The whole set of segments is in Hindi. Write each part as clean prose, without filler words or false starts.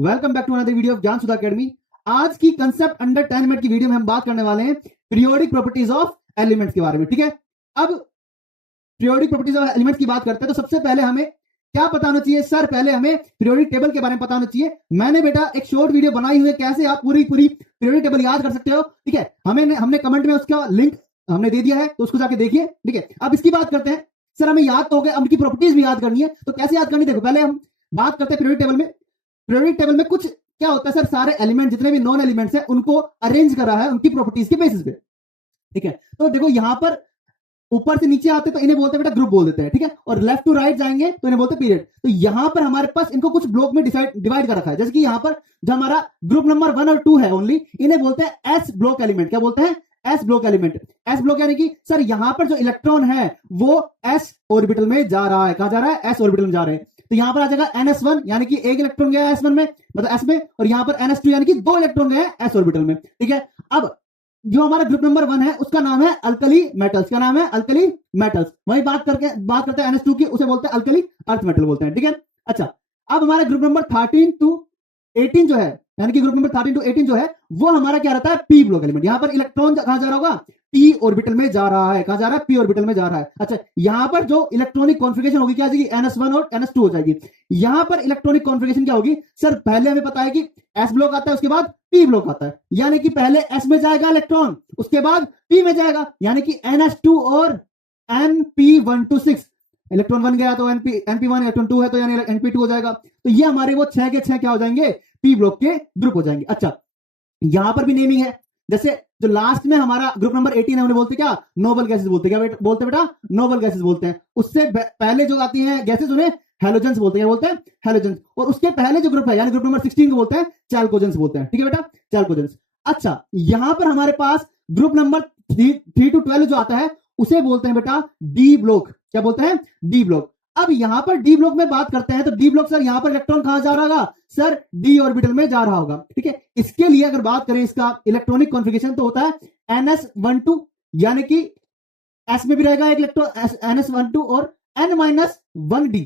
Welcome back to another video of Gyan Sudha academy. आज की कंसेप्ट अंडर 10 मिनट की वीडियो में हम बात करने वाले हैं पीरियोडिक प्रॉपर्टीज ऑफ एलिमेंट्स के बारे में। ठीक है, अब पीरियोडिक प्रॉपर्टीज ऑफ एलिमेंट्स की बात करते हैं तो सबसे पहले हमें क्या पता होना चाहिए सर? पहले हमें पीरियोडिक टेबल के बारे में पता होना चाहिए। मैंने बेटा एक शॉर्ट वीडियो बनाई हुई है कैसे आप पूरी पीरियोडिक टेबल याद कर सकते हो। ठीक है, हमने कमेंट में उसका लिंक हमने दे दिया है, तो उसको जाके देखिए। ठीक है, अब इसकी बात करते हैं। सर हमें याद तो हो गया, अब उनकी प्रॉपर्टीज भी याद करनी है, तो कैसे याद करनी? देखो पहले हम बात करते हैं पीरियोडिक टेबल में। पीरियोडिक टेबल में कुछ क्या होता है सर, सारे एलिमेंट जितने भी नॉन एलिमेंट्स हैं उनको अरेंज कर रहा है उनकी प्रॉपर्टीज के बेसिस पे। ठीक है, तो देखो यहां पर ऊपर से नीचे आते तो इन्हें बोलते हैं बेटा ग्रुप बोल देते हैं। ठीक है, और लेफ्ट टू राइट जाएंगे तो इन्हें बोलते हैं पीरियड। तो यहां पर हमारे पास इनको कुछ ब्लॉक में डिवाइड कर रखा है। जैसे कि यहां पर जो हमारा ग्रुप नंबर 1 और 2 है ओनली, इन्हें बोलते हैं एस ब्लॉक एलिमेंट। क्या बोलते हैं? S block element. S block यानी कि सर यहां पर जो इलेक्ट्रॉन है वो एस ऑर्बिटल में जा रहा है। कहां जा रहा है? एस ऑर्बिटल में जा रहे हैं। तो यहां पर आ जाएगा NS1 यानी कि एक इलेक्ट्रॉन गया S1 में, मतलब S में, और यहां पर NS2 यानी कि 2 इलेक्ट्रॉन गए S ऑर्बिटल में। ठीक है, अब जो हमारा ग्रुप नंबर 1 है उसका नाम है अल्कली मेटल्स। क्या नाम है? Alkali metals. वही बात करते हैं NS2 की, उसे बोलते हैं अल्कली अर्थ मेटल बोलते हैं। ठीक है, अच्छा अब हमारा ग्रुप नंबर 13 टू 18 जो है, यानी कि ग्रुप नंबर 13 टू 18 जो है वो हमारा क्या रहता है? P block element. यहां पर इलेक्ट्रॉन कहां जा रहा होगा? पी ऑर्बिटल में जा रहा है। कहां जा रहा है? पी ऑर्बिटल में जा रहा है। अच्छा, यहां पर जो इलेक्ट्रॉनिक कॉन्फ़िगरेशन होगी क्या जाएगी? NS1 और NS2 हो जाएगी। यहां पर इलेक्ट्रॉनिक कॉन्फ़िगरेशन क्या होगी सर? पहले हमें पता है कि एस ब्लॉक आता है, उसके बाद पी ब्लॉक आता है, यानी कि पहले एस में जाएगा इलेक्ट्रॉन, उसके बाद पी में जाएगा, यानी कि NS2 और NP126। इलेक्ट्रॉन 1 गया तो NP1, इलेक्ट्रॉन 2 है तो यानी NP2 हो जाएगा। तो ये हमारे वो 6 के 6 क्या हो जाएंगे? पी ब्लॉक के ग्रुप हो जाएंगे। अच्छा, यहां पर भी नेमिंग है। जैसे जो लास्ट में हमारा ग्रुप नंबर 18 है उन्हें बोलते क्या? नोबल गैसेस बोलते हैं। क्या बोलते हैं बेटा? नोबल गैसेस बोलते हैं। उससे पहले जो आती हैं गैसेस उन्हें हेलोजेंस बोलते हैं। क्या बोलते हैं? हेलोजेंस। और उसके पहले जो ग्रुप है यानी ग्रुप नंबर 16 को बोलते हैं चैल्कोजेंस बोलते हैं। ठीक है बेटा, चैल्कोजेंस। अच्छा, यहां पर हमारे पास ग्रुप नंबर 3 टू 12 जो आता है उसे बोलते हैं बेटा डी ब्लॉक। क्या बोलते हैं? D block. अब यहां पर डी ब्लॉक में बात करते हैं तो डी ब्लॉक सर यहां पर इलेक्ट्रॉन कहां जा रहा होगा सर? डी ऑर्बिटल में जा रहा होगा। ठीक है, इसके लिए अगर बात करें इसका इलेक्ट्रॉनिक कॉन्फ़िगरेशन तो होता है NS12, यानी कि एस में भी रहेगा एक इलेक्ट्रॉन NS12 और N-1D,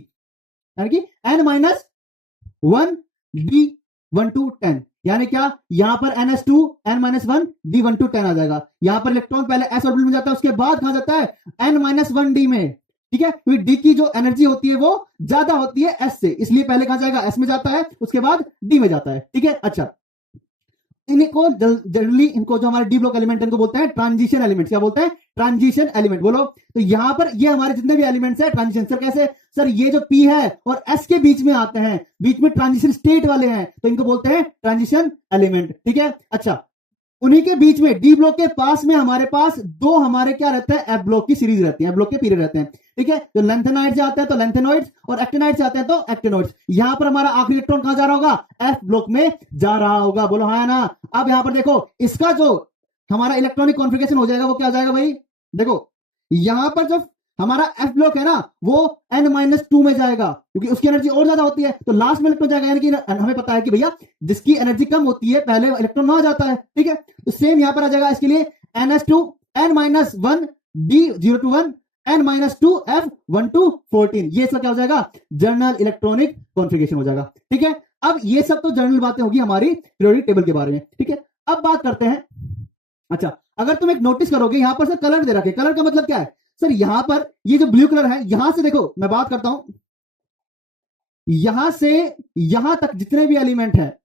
यानी कि N-1D1210, यानी क्या? यहां पर NS2 N-1D1210 आ जाएगा। यहां पर इलेक्ट्रॉन पहले एस ऑर्बिटल में जाता है, उसके बाद कहां जाता है? N-1D में। ठीक है, क्योंकि डी की जो एनर्जी होती है वो ज्यादा होती है एस से, इसलिए पहले कहां जाएगा? एस में जाता है, उसके बाद डी में जाता है। ठीक है, अच्छा इनको जनरली इनको जो हमारे डी ब्लॉक एलिमेंट इनको बोलते हैं ट्रांजिशन एलिमेंट। क्या बोलते हैं? Transition element. बोलो। तो यहां पर ये हमारे जितने भी एलिमेंट्स है ट्रांजिशन। सर कैसे? सर ये जो पी है और एस के बीच में आते हैं, बीच में ट्रांजिशन स्टेट वाले हैं, तो इनको बोलते हैं ट्रांजिशन एलिमेंट। ठीक है, अच्छा उन्हीं के बीच में डी ब्लॉक के पास में हमारे पास दो हमारे क्या रहते हैं? एफ ब्लॉक की सीरीज रहती है, एफ ब्लॉक के पीरियड रहते हैं। ठीक है, जो लेंथेनाइड से आते हैं तो लेंथेनॉइड्स और एक्टिनाइड से आते हैं तो एक्टिनॉइड्स। यहां पर हमारा आखिरी इलेक्ट्रॉन कहां जा रहा होगा? एफ ब्लॉक में जा रहा होगा। बोलो हाँ या ना। अब यहां पर देखो इसका जो हमारा इलेक्ट्रॉनिक कॉन्फ़िगरेशन हो जाएगा वो क्या हो जाएगा भाई? देखो यहां पर जो हमारा एफ ब्लॉक है ना वो N-2 में जाएगा, क्योंकि उसकी एनर्जी और ज्यादा होती है, तो लास्ट में इलेक्ट्रॉन जाएगा। यानी कि हमें पता है कि भैया जिसकी एनर्जी कम होती है पहले इलेक्ट्रॉन वहां जाता है। ठीक है, तो सेम यहां पर आ जाएगा इसके लिए NS2 N-1D021 N-2F1214। ये सब क्या हो जाएगा? जनरल इलेक्ट्रॉनिक कॉन्फ़िगरेशन हो जाएगा। ठीक है, अब ये सब तो जनरल बातें होगी हमारी पीरियोडिक टेबल के बारे में। ठीक है, अब बात करते हैं। अच्छा, अगर तुम एक नोटिस करोगे यहां पर सर कलर दे रखे। कलर का मतलब क्या है सर? यहां पर ये जो ब्लू कलर है, यहां से देखो मैं बात करता हूं, यहां से यहां तक जितने भी एलिमेंट है,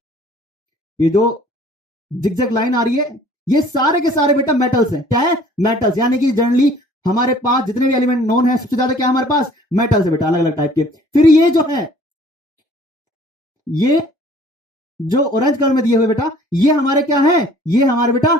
ये जो जिगजैग लाइन आ रही है, ये सारे के सारे बेटा मेटल्स हैं। क्या है? मेटल्स। यानी कि जनरली हमारे पास जितने भी एलिमेंट नोन है सबसे ज्यादा क्या हमारे पास? मेटल्स है बेटा, अलग अलग टाइप के। फिर ये जो है, ये जो ऑरेंज कलर में दिए हुए बेटा, ये हमारे क्या है? ये हमारे बेटा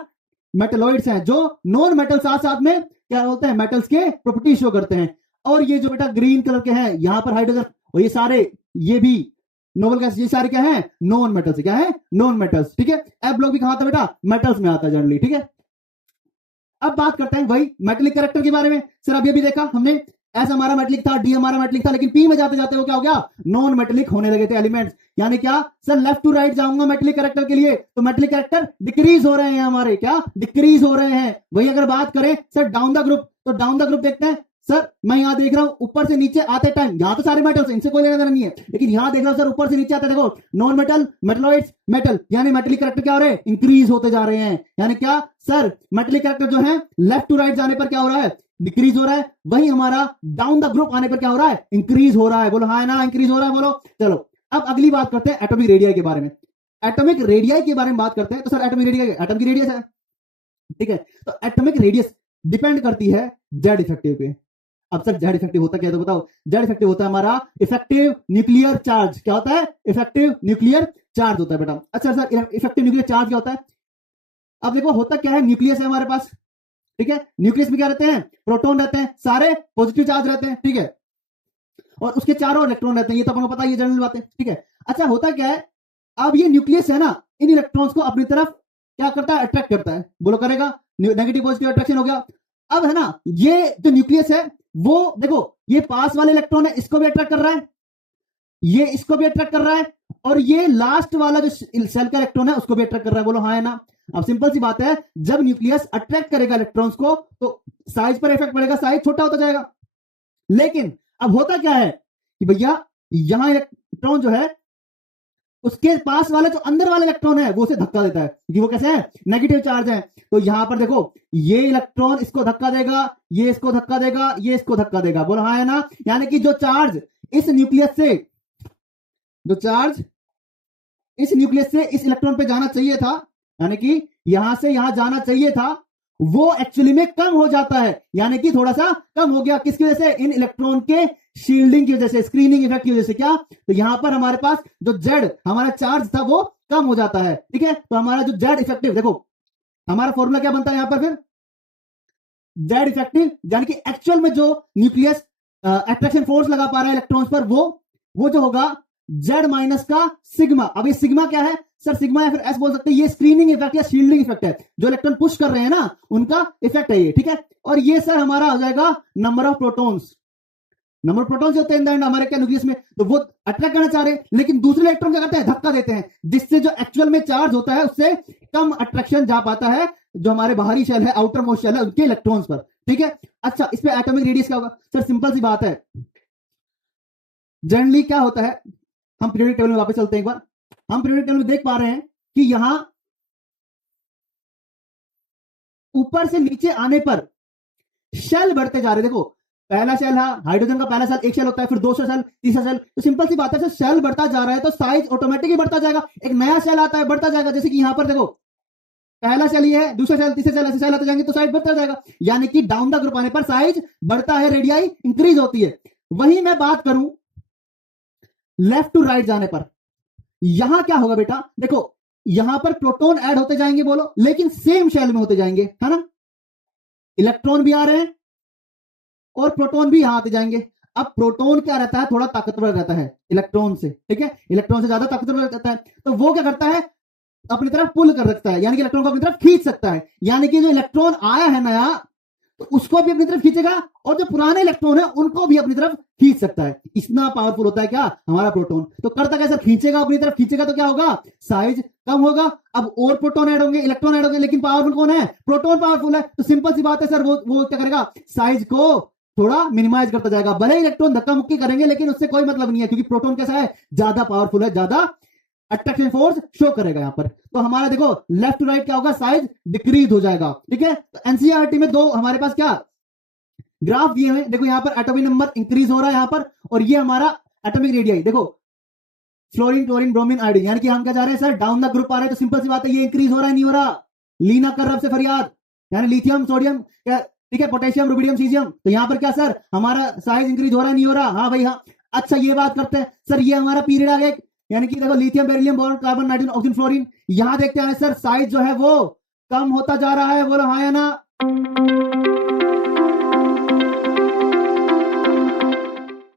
मेटलॉइड्स हैं, जो नॉन मेटल साथ साथ में क्या बोलते हैं? मेटल्स के प्रॉपर्टी शो करते हैं। और ये जो बेटा ग्रीन कलर के हैं, यहां पर हाइड्रोजन और ये सारे, ये भी नोबल गैस, ये सारे क्या है? Non metals. क्या है? Non metals. ठीक है, एफ ब्लॉक भी कहां आता है बेटा? मेटल्स में आता है जनरली। ठीक है, अब बात करते हैं वही मेटलिक कैरेक्टर के बारे में। सर अभी भी देखा हमने, एस हमारा मेटलिक था, डी हमारा मेटलिक था, लेकिन पी में जाते जाते वो क्या हो गया? नॉन मेटलिक होने लगे थे एलिमेंट्स। यानी क्या सर? लेफ्ट टू राइट जाऊंगा मेटलिक कैरेक्टर के लिए तो मेटलिक कैरेक्टर डिक्रीज हो रहे हैं हमारे। क्या? डिक्रीज हो रहे हैं। वही अगर बात करें सर डाउन द ग्रुप, तो डाउन द ग्रुप देखते हैं सर मैं यहां देख रहा हूं ऊपर से नीचे आते टाइम, यहां तो सारे मेटल्स, इनसे कोई लेना देना नहीं है, लेकिन यहां देख रहा हूं सर ऊपर से नीचे आते, देखो नॉन मेटल, मेटलॉइड्स, मेटल, यानी मेटलिक कैरेक्टर क्या हो रहे हैं, इंक्रीज होते जा रहे हैं। यानी क्या सर, मेटलिक कैरेक्टर जो है लेफ्ट टू राइट जाने पर क्या हो रहा है, डिक्रीज हो रहा है, वही हमारा डाउन द ग्रुप आने पर क्या हो रहा है, इंक्रीज हो रहा है। बोलो हाँ ना, इंक्रीज हो रहा है, बोलो। चलो अब अगली बात करते हैं एटॉमिक रेडियाई के बारे में। एटॉमिक रेडियाई के बारे में बात करते हैं, तो सर एटॉमिक रेडियाई एटम की रेडियस है, ठीक है। तो एटॉमिक रेडियस डिपेंड करती है जेड इफेक्टिव पे। अब सर जेड इफेक्टिव होता क्या है, तो बताओ। जेड इफेक्टिव होता है हमारा इफेक्टिव न्यूक्लियर चार्ज। क्या होता है, इफेक्टिव न्यूक्लियर चार्ज होता है बेटा। अच्छा सर इफेक्टिव न्यूक्लियर चार्ज क्या होता है, अब देखो होता क्या है, न्यूक्लियस है हमारे पास, ठीक है। न्यूक्लियस में क्या रहते हैं, प्रोटॉन रहते हैं, सारे पॉजिटिव चार्ज रहते हैं, ठीक है, और उसके चारों इलेक्ट्रॉन रहते हैं, ये तो आपको पता है, ये जनरल बात है, ठीक है। अच्छा होता क्या है, अब ये न्यूक्लियस है ना, इन इलेक्ट्रॉन्स को अपनी तरफ क्या करता है, अट्रैक्ट करता है। बोलो करेगा, नेगेटिव पॉजिटिव अट्रैक्शन हो गया। अब है ना, ये जो न्यूक्लियस है वो देखो, ये पास वाले इलेक्ट्रॉन है, इसको भी अट्रैक्ट कर रहा है, ये इसको भी अट्रैक्ट कर रहा है, और ये लास्ट वाला जो सेल का इलेक्ट्रॉन है उसको भी अट्रैक्ट कर रहा है। बोलो हाँ है ना। अब सिंपल सी बात है, जब न्यूक्लियस अट्रैक्ट करेगा इलेक्ट्रॉन्स को तो साइज पर इफेक्ट पड़ेगा, साइज छोटा होता जाएगा। लेकिन अब होता क्या है कि भैया यहां इलेक्ट्रॉन जो है उसके पास वाला जो अंदर वाला इलेक्ट्रॉन है वो उसे धक्का देता है, क्योंकि वो कैसे है, नेगेटिव चार्ज है। तो यहां पर देखो, ये इलेक्ट्रॉन इसको धक्का देगा, ये इसको धक्का देगा, ये इसको धक्का देगा। बोलो हाँ है ना। यानी कि जो चार्ज इस न्यूक्लियस से, जो चार्ज इस न्यूक्लियस से इस इलेक्ट्रॉन पे जाना चाहिए था, यानी कि यहां से यहां जाना चाहिए था, वो एक्चुअली में कम हो जाता है। यानी कि थोड़ा सा कम हो गया, किसकी वजह से, इन इलेक्ट्रॉन के शील्डिंग की वजह से, स्क्रीनिंग इफेक्ट की वजह से। क्या, तो यहां पर हमारे पास जो जेड हमारा चार्ज था वो कम हो जाता है, ठीक है। तो हमारा जो जेड इफेक्टिव, देखो हमारा फॉर्मूला क्या बनता है यहां पर फिर, जेड इफेक्टिव, यानी कि एक्चुअल में जो न्यूक्लियस अट्रैक्शन फोर्स लगा पा रहा है इलेक्ट्रॉन्स पर, वो जो होगा जेड माइनस का सिग्मा। अब ये सिग्मा क्या है सर, सिग्मा या फिर एस बोल सकते हैं, ये स्क्रीनिंग इफेक्ट या शील्डिंग इफेक्ट है, जो इलेक्ट्रॉन पुश कर रहे हैं ना उनका इफेक्ट है ये, ठीक है। और ये सर हमारा हो जाएगा number of protons. Number of protons होते हैं हमारे क्या न्यूक्लियस में, तो वो अट्रैक्ट करना चाह रहे हैं, लेकिन दूसरे इलेक्ट्रॉन क्या करते हैं, धक्का देते हैं, जिससे जो एक्चुअल में चार्ज होता है उससे कम अट्रैक्शन जा पाता है जो हमारे बाहरी शेल है, आउटर मोस्ट शेल है, उनके इलेक्ट्रॉन्स पर, ठीक है। अच्छा इस पे एटॉमिक रेडियस क्या होगा सर, सिंपल सी बात है, जनरली क्या होता है, हम पीरियोडिक टेबल में वापस चलते हैं एक बार। हम पीरियोडिक टेबल में देख पा रहे हैं कि यहां ऊपर से नीचे आने पर शेल बढ़ते जा रहे हैं। देखो पहला शेल है हाइड्रोजन का, पहला शेल एक शेल होता है, फिर दूसरा शेल, तीसरा शेल, तो सिंपल सी बात है, शेल बढ़ता जा रहा है तो साइज ऑटोमेटिकली बढ़ता जाएगा, एक नया शेल आता है बढ़ता जाएगा। जैसे कि यहां पर देखो पहला शेल ये है, दूसरा शेल, तीसरा शेल, ऐसे शेल आते जाएंगे तो साइज बढ़ता जाएगा, यानी कि डाउन द ग्रुप आने पर साइज बढ़ता है, रेडियाई इंक्रीज होती है। वही मैं बात करूं लेफ्ट टू राइट जाने पर, यहां क्या होगा बेटा, देखो यहां पर प्रोटॉन ऐड होते जाएंगे, बोलो, लेकिन सेम शेल में होते जाएंगे, है ना। इलेक्ट्रॉन भी आ रहे हैं और प्रोटॉन भी यहां आते जाएंगे। अब प्रोटॉन क्या रहता है, थोड़ा ताकतवर रहता है इलेक्ट्रॉन से, ठीक है, इलेक्ट्रॉन से ज्यादा ताकतवर रहता है, तो वो क्या करता है, अपनी तरफ पुल कर रखता है, यानी कि इलेक्ट्रॉन को अपनी तरफ खींच सकता है। यानी कि जो इलेक्ट्रॉन आया है नया, तो उसको भी अपनी तरफ खींचेगा, और जो पुराने इलेक्ट्रॉन है उनको भी अपनी तरफ खींच सकता है। इतना पावरफुल होता है क्या हमारा प्रोटॉन। तो करता कैसे, खींचेगा अपनी तरफ, खींचेगा तो क्या होगा, साइज कम होगा। अब और प्रोटॉन ऐड होंगे, इलेक्ट्रॉन ऐड होंगे, लेकिन पावरफुल कौन है, प्रोटॉन पावरफुल है। तो सिंपल सी बात है सर, वो क्या करेगा, साइज को थोड़ा मिनिमाइज करता जाएगा। भले ही इलेक्ट्रॉन धक्का मुक्की करेंगे, लेकिन उससे कोई मतलब नहीं है, क्योंकि प्रोटॉन कैसा है, ज्यादा पावरफुल है, ज्यादा अट्रैक्शन फोर्स शो करेगा यहां पर। तो हमारा देखो लेफ्ट टू राइट क्या होगा, साइज डिक्रीज हो जाएगा, ठीक है। तो एनसीईआरटी में दो हमारे पास क्या ग्राफ दिए हुए, देखो यहां पर एटॉमिक नंबर इंक्रीज हो रहा है यहां पर, और ये हमारा एटॉमिक रेडियाई, देखो फ्लोरीन, क्लोरीन, ब्रोमीन, आयोडीन, यानी कि हम क्या जा रहे हैं सर, डाउन द ग्रुप आ रहे हैं। तो सिंपल सी बात है, ये इंक्रीज हो रहा है नहीं हो रहा, लीना कर रब से फरियाद, यानी लिथियम, सोडियम, ठीक है, पोटेशियम, रुबिडियम, सीजियम। तो यहां पर क्या सर, हमारा साइज इंक्रीज हो रहा है नहीं हो रहा, हाँ भाई हाँ। अच्छा ये बात करते हैं सर, ये हमारा पीरियड आ गया, यानी कि देखो lithium, beryllium, boron, carbon, nitrogen, oxygen, fluorine, यहां देखते हैं सर साइज जो है वो कम होता जा रहा है, बोलो हाँ या ना।